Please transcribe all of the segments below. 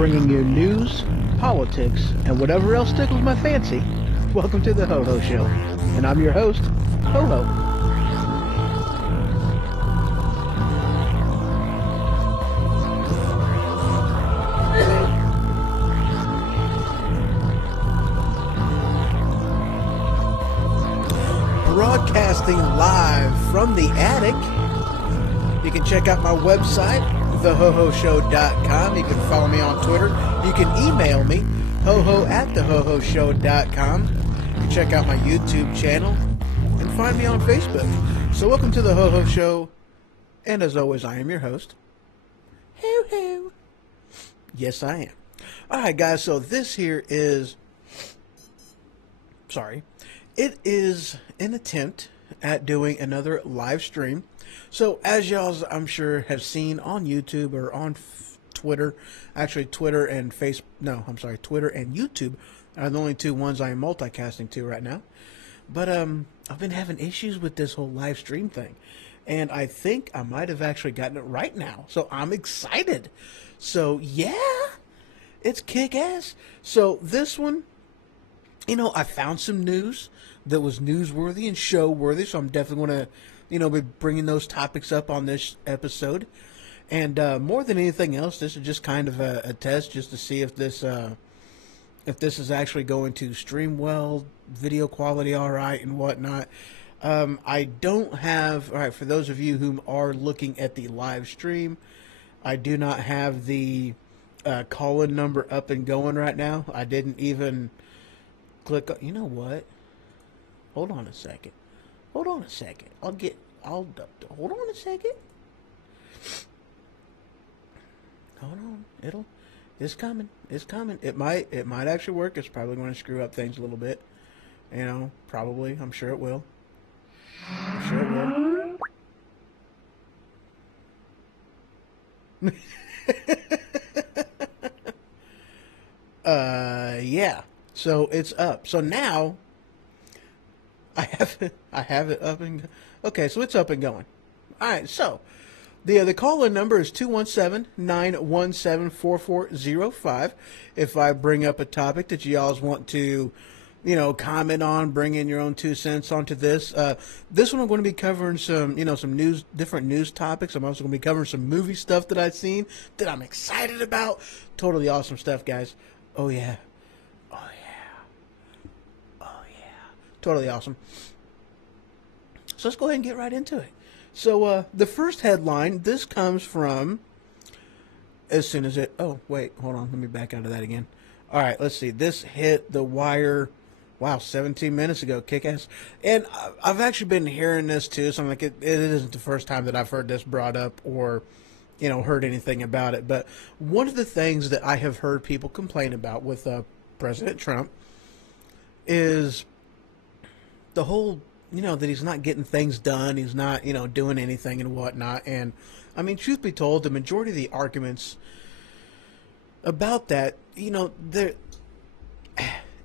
bringing you news, politics, and whatever else tickles my fancy. Welcome to the Ho Ho Show, and I'm your host, Ho Ho. Broadcasting live from the attic. You can check out my website, thehohoshow.com. You can follow me on Twitter. You can email me, hoho@thehohoshow.com. You can check out my YouTube channel and find me on Facebook. So welcome to the Ho Ho Show, and as always, I am your host, Ho Ho. Yes, I am. Alright guys, so this here is, it is an attempt at doing another live stream. So as y'all, I'm sure, have seen on YouTube or on Twitter, actually Twitter and Twitter and YouTube are the only two ones I am multicasting to right now. But I've been having issues with this whole live stream thing, and I think I might have actually gotten it right now. So I'm excited. So yeah, it's kick-ass. So this one, you know, I found some news that was newsworthy and show-worthy, so I'm definitely going to, you know, be bringing those topics up on this episode. And more than anything else, this is just kind of a test just to see if this is actually going to stream well, video quality all right, and whatnot. I don't have, all right, for those of you who are looking at the live stream, I do not have the call-in number up and going right now. I didn't even click on, you know what? Hold on a second. Hold on a second. Hold on a second. Hold on. It's coming. It's coming. It might actually work. It's probably going to screw up things a little bit. You know, probably. I'm sure it will. I'm sure it will. Yeah. So it's up. So now I have it up and okay, so it's up and going. All right, so the call-in number is 217-917-4405. If I bring up a topic that you all want to, you know, comment on, bring in your own 2 cents onto this. This one I'm going to be covering some, you know, some different news topics. I'm also going to be covering some movie stuff that I've seen that I'm excited about. Totally awesome stuff, guys. Oh yeah. Totally awesome. So let's go ahead and get right into it. So the first headline, this comes from, as soon as it, oh, wait, hold on. Let me back out of that again. All right, let's see. This hit the wire, wow, 17 minutes ago, kick-ass. And I've actually been hearing this too, so I'm like, it isn't the first time that I've heard this brought up or, you know, heard anything about it. But one of the things that I have heard people complain about with President Trump is the whole, you know, that he's not getting things done, he's not, you know, doing anything and whatnot. And I mean, truth be told, the majority of the arguments about that, you know,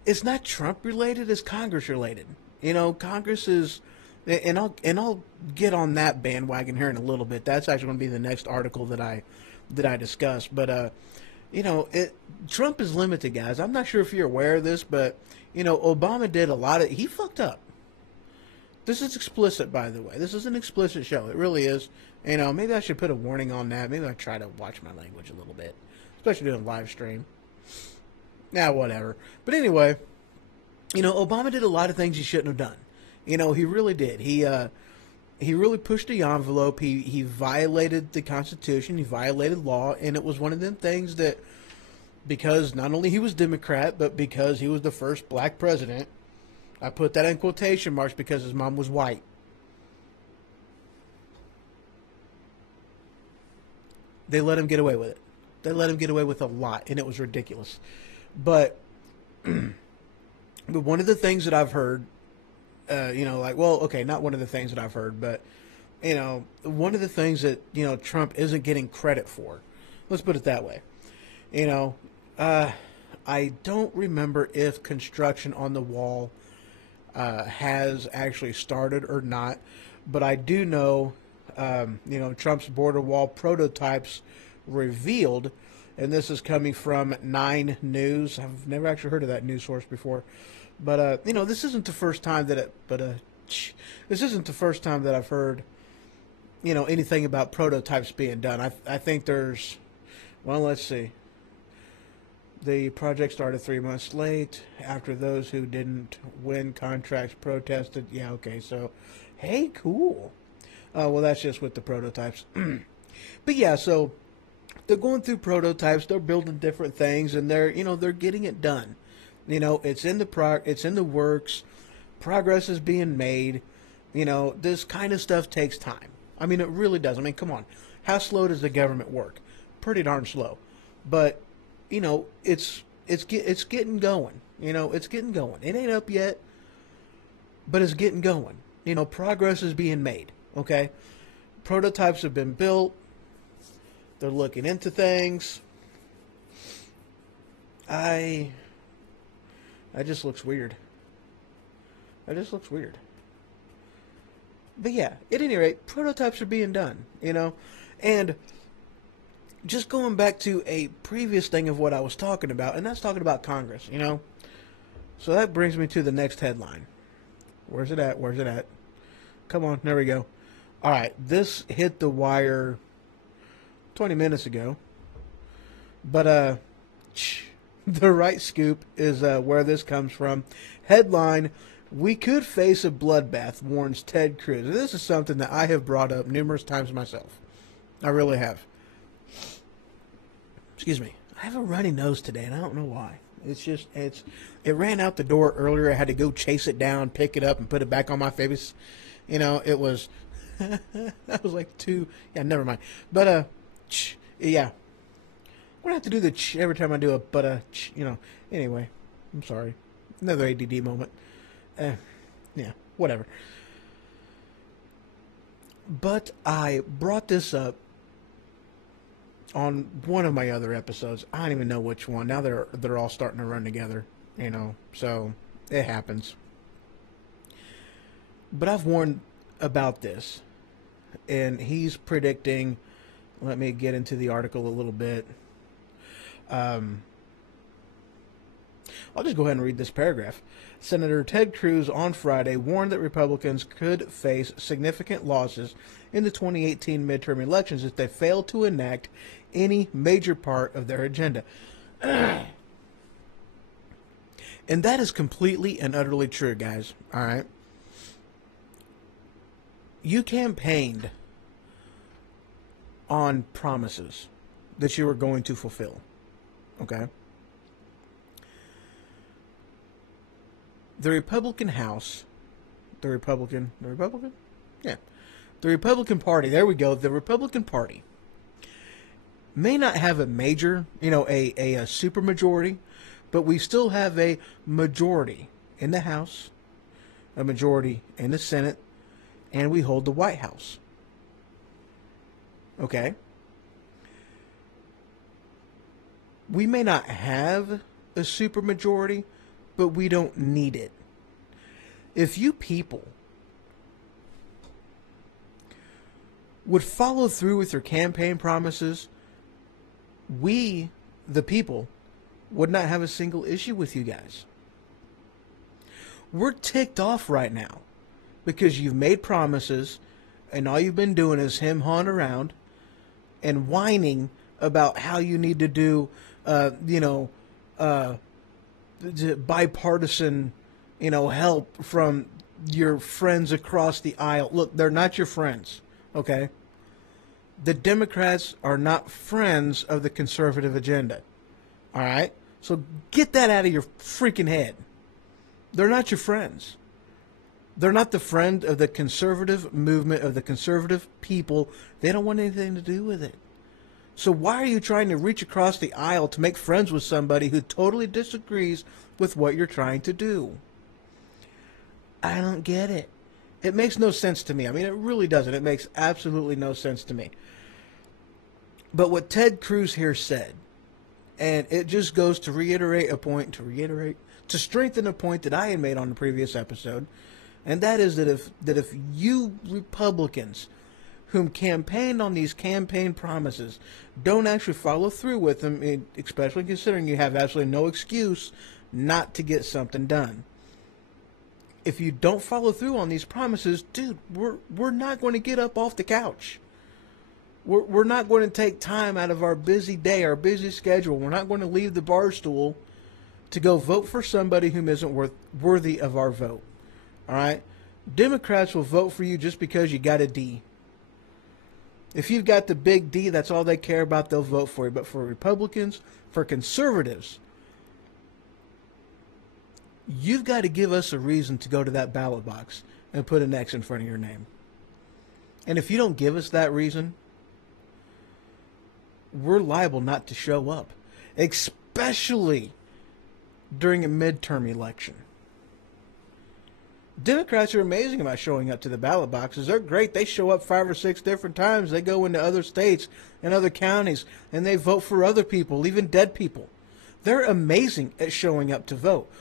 it's not Trump related, it's Congress related. You know, Congress is, and I'll get on that bandwagon here in a little bit. That's actually going to be the next article that I discuss. But you know, Trump is limited, guys. I'm not sure if you're aware of this, but you know, Obama did a lot of, he fucked up. This is explicit, by the way. This is an explicit show. It really is. You know, maybe I should put a warning on that. Maybe I try to watch my language a little bit, especially doing live stream. Nah, whatever. But anyway, you know, Obama did a lot of things he shouldn't have done. You know, he really did. He really pushed the envelope. He violated the Constitution. He violated law, and it was one of them things that, because not only he was Democrat, but because he was the first black president, I put that in quotation marks because his mom was white. They let him get away with it. They let him get away with a lot, and it was ridiculous. But one of the things that I've heard, you know, like, well, okay, not one of the things that I've heard, but, you know, one of the things that, you know, Trump isn't getting credit for. Let's put it that way. You know, I don't remember if construction on the wall has actually started or not, but I do know, you know, Trump's border wall prototypes revealed and this is coming from 9 News. I've never actually heard of that news source before, but this isn't the first time that this isn't the first time that I've heard anything about prototypes being done. I think there's, well, let's see. The project started 3 months late after those who didn't win contracts protested. Yeah, okay, so, hey, cool. Well, that's just with the prototypes. But yeah, so they're going through prototypes. They're building different things, and they're getting it done. It's in the works. Progress is being made. This kind of stuff takes time. I mean, it really does. I mean, come on. How slow does the government work? Pretty darn slow. But it's getting going. It's getting going. It ain't up yet, but it's getting going. Progress is being made. Okay, prototypes have been built. They're looking into things. That just looks weird. That just looks weird. But yeah, at any rate, prototypes are being done. And just going back to a previous thing of what I was talking about, and that's talking about Congress, So that brings me to the next headline. Where's it at? Where's it at? Come on, there we go. All right, this hit the wire 20 minutes ago. But the right scoop is where this comes from. Headline: We could face a bloodbath, warns Ted Cruz. This is something that I have brought up numerous times myself. I really have. Excuse me. I have a runny nose today, and I don't know why. It ran out the door earlier. I had to go chase it down, pick it up, and put it back on my face. It was, that was like yeah, never mind. But, yeah. I'm going to have to do the every time I do it, but, anyway. I'm sorry. Another ADD moment. Yeah, whatever. But I brought this up on one of my other episodes. I don't even know which one. Now they're all starting to run together, so it happens. But I've warned about this, and he's predicting. Let me get into the article a little bit. I'll just go ahead and read this paragraph. Senator Ted Cruz on Friday warned that Republicans could face significant losses in the 2018 midterm elections if they fail to enact any major part of their agenda. And that is completely and utterly true, guys. All right? You campaigned on promises that you were going to fulfill. Okay? The Republican House, the Republican Party, there we go, the Republican Party may not have a major, a super majority, but we still have a majority in the House, a majority in the Senate, and we hold the White House. Okay? We may not have a super majority, but we don't need it. If you people would follow through with your campaign promises, we, the people, would not have a single issue with you guys. We're ticked off right now because you've made promises and all you've been doing is him-hawing around and whining about how you need to do, bipartisan, help from your friends across the aisle. Look, they're not your friends, okay? The Democrats are not friends of the conservative agenda, all right? So get that out of your freaking head. They're not your friends. They're not the friend of the conservative movement, of the conservative people. They don't want anything to do with it. So why are you trying to reach across the aisle to make friends with somebody who totally disagrees with what you're trying to do? I don't get it. It makes no sense to me. I mean, it really doesn't. It makes absolutely no sense to me. But what Ted Cruz here said, and it just goes to strengthen a point that I had made on the previous episode, and that is that if you Republicans whom campaigned on these campaign promises don't actually follow through with them, especially considering you have absolutely no excuse not to get something done. If you don't follow through on these promises, dude, we're not going to get up off the couch. We're not going to take time out of our busy day, our busy schedule. We're not going to leave the bar stool to go vote for somebody who isn't worthy of our vote. All right? Democrats will vote for you just because you got a D. If you've got the big D, that's all they care about, they'll vote for you. But for Republicans, for conservatives, you've got to give us a reason to go to that ballot box and put an X in front of your name. And if you don't give us that reason, we're liable not to show up, especially during a midterm election. Democrats are amazing about showing up to the ballot boxes. They're great. They show up 5 or 6 different times. They go into other states and other counties, and they vote for other people, even dead people. They're amazing at showing up to vote.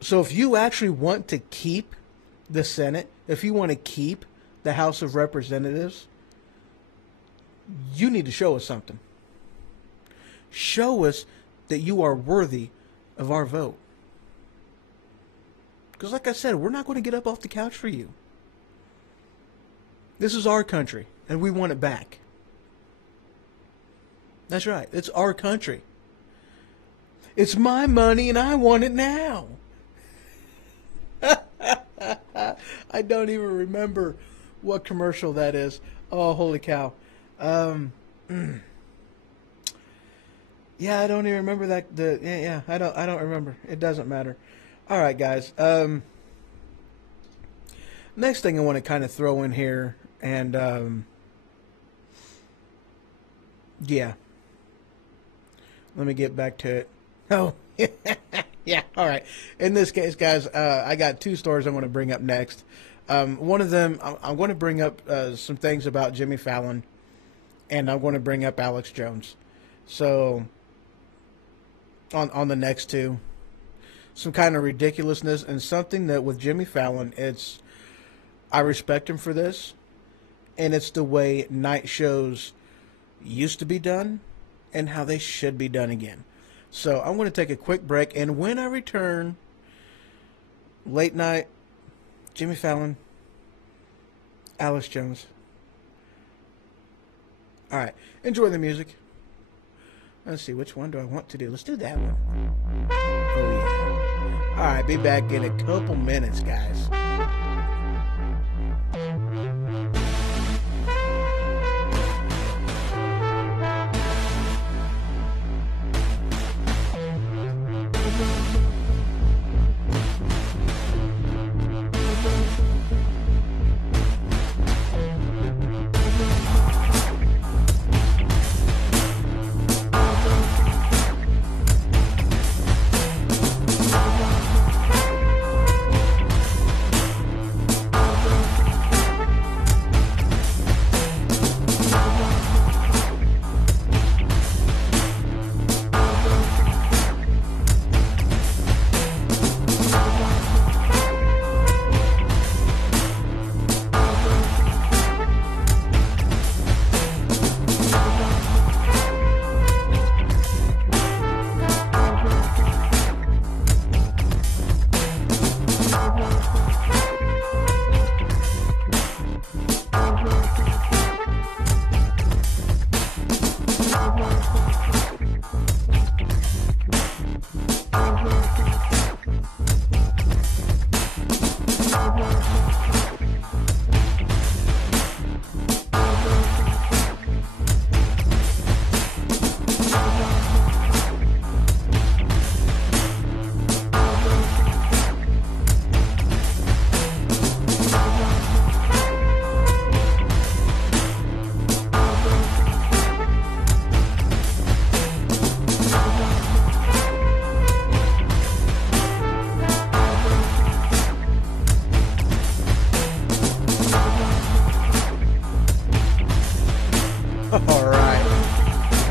So if you actually want to keep the Senate, if you want to keep the House of Representatives, you need to show us something. Show us that you are worthy of our vote. Because like I said, we're not going to get up off the couch for you. This is our country, and we want it back. That's right. It's our country. It's my money, and I want it now. I don't even remember what commercial that is. Oh, holy cow. Yeah, I don't even remember that. I don't remember. It doesn't matter. All right, guys. Next thing I want to kind of throw in here, and yeah, let me get back to it. Oh, yeah. All right. In this case, guys, I got 2 stories I want to bring up next. One of them, I'm going to bring up some things about Jimmy Fallon, and I'm going to bring up Alex Jones. So, on the next 2. Some kind of ridiculousness, and something that with Jimmy Fallon, I respect him for this, and it's the way night shows used to be done and how they should be done again. So I'm going to take a quick break, and when I return, late night, Jimmy Fallon, Alex Jones. All right, enjoy the music. Let's see, which one do I want to do? Let's do that one. Oh, yeah. All right, be back in a couple minutes, guys.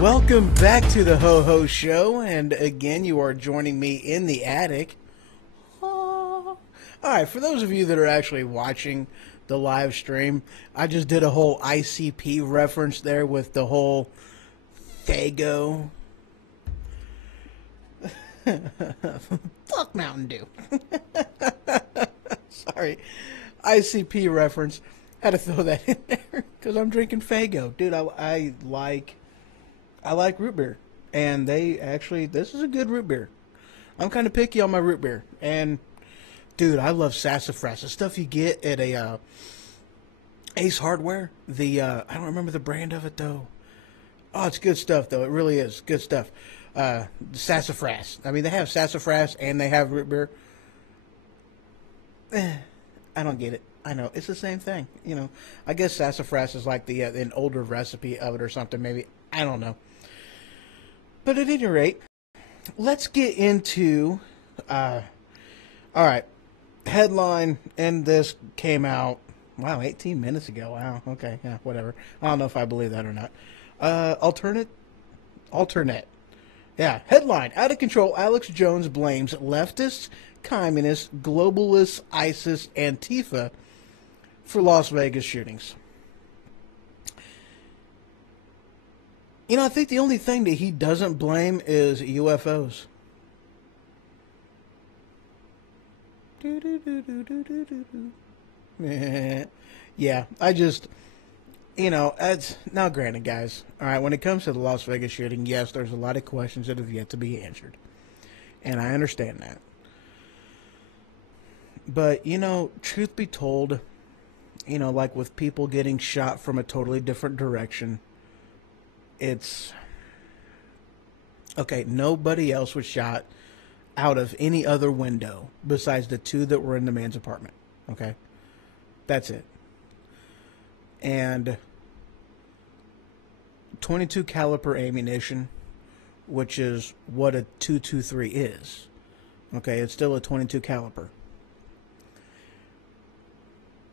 Welcome back to the Ho Ho Show, and again, you are joining me in the attic. Oh, All right, for those of you that are actually watching the live stream, I just did a whole ICP reference there with the whole Fago. Fuck Mountain Dew. Sorry. ICP reference. Had to throw that in there because I'm drinking Fago. Dude, I like root beer. And this is a good root beer. I'm kind of picky on my root beer. And, dude, I love sassafras. The stuff you get at a Ace Hardware. I don't remember the brand of it, though. Oh, it's good stuff, though. It really is. Good stuff. Sassafras. I mean, they have sassafras and they have root beer. I don't get it. I know. It's the same thing. You know, I guess sassafras is like an older recipe of it or something, maybe. I don't know. But at any rate, let's get into... all right. Headline, and this came out, wow, 18 minutes ago. Wow, okay, yeah, whatever. I don't know if I believe that or not. Alternate. Yeah, headline, out of control, Alex Jones blames leftists, communists, globalists, ISIS, Antifa for Las Vegas shootings. You know, I think the only thing that he doesn't blame is UFOs. Yeah, I just, it's now granted, guys. All right, when it comes to the Las Vegas shooting, yes, there's a lot of questions that have yet to be answered, and I understand that. But truth be told, like with people getting shot from a totally different direction, it's okay. Nobody else was shot out of any other window besides the two that were in the man's apartment. Okay, that's it. And 22 caliber ammunition, which is what a 223 is. Okay, it's still a 22 caliber.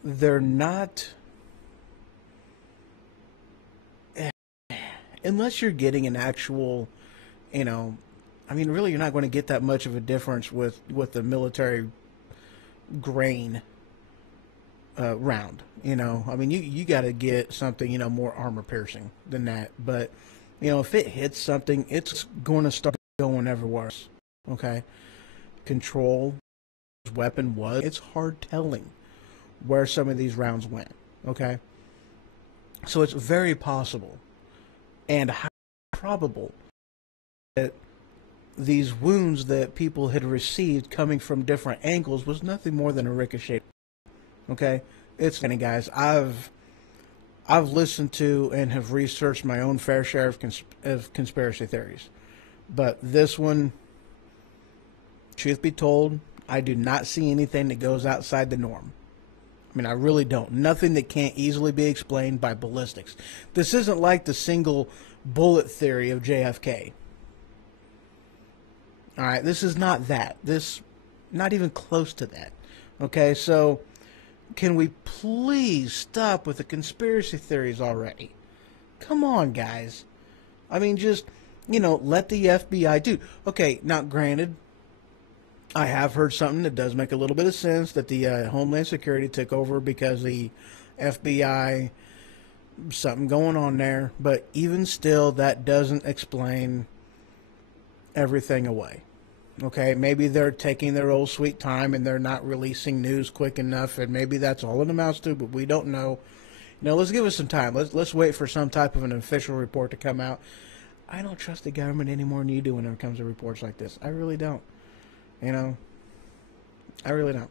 They're not, unless you're getting an actual, really you're not going to get that much of a difference with the military grain round. You got to get something, more armor piercing than that. But, if it hits something, it's going to start going everywhere else. Okay? Control weapon was, it's hard telling where some of these rounds went. Okay? So it's very possible and highly probable that these wounds that people had received coming from different angles was nothing more than a ricochet. Okay, it's funny, guys. I've listened to and have researched my own fair share of conspiracy theories, but this one, truth be told, I do not see anything that goes outside the norm. I mean, I really don't. Nothing that can't easily be explained by ballistics. This isn't like the single bullet theory of JFK. All right, this is not that. This, not even close to that. Okay, so can we please stop with the conspiracy theories already? Come on, guys. I mean, just, let the FBI do. Okay, now granted, I have heard something that does make a little bit of sense, that the Homeland Security took over because the FBI, something going on there. But even still, that doesn't explain everything away. Okay, maybe they're taking their old sweet time and they're not releasing news quick enough, and maybe that's all it amounts to, but we don't know. Let's give us some time. Let's wait for some type of an official report to come out. I don't trust the government any more than you do when it comes to reports like this. I really don't. I really don't.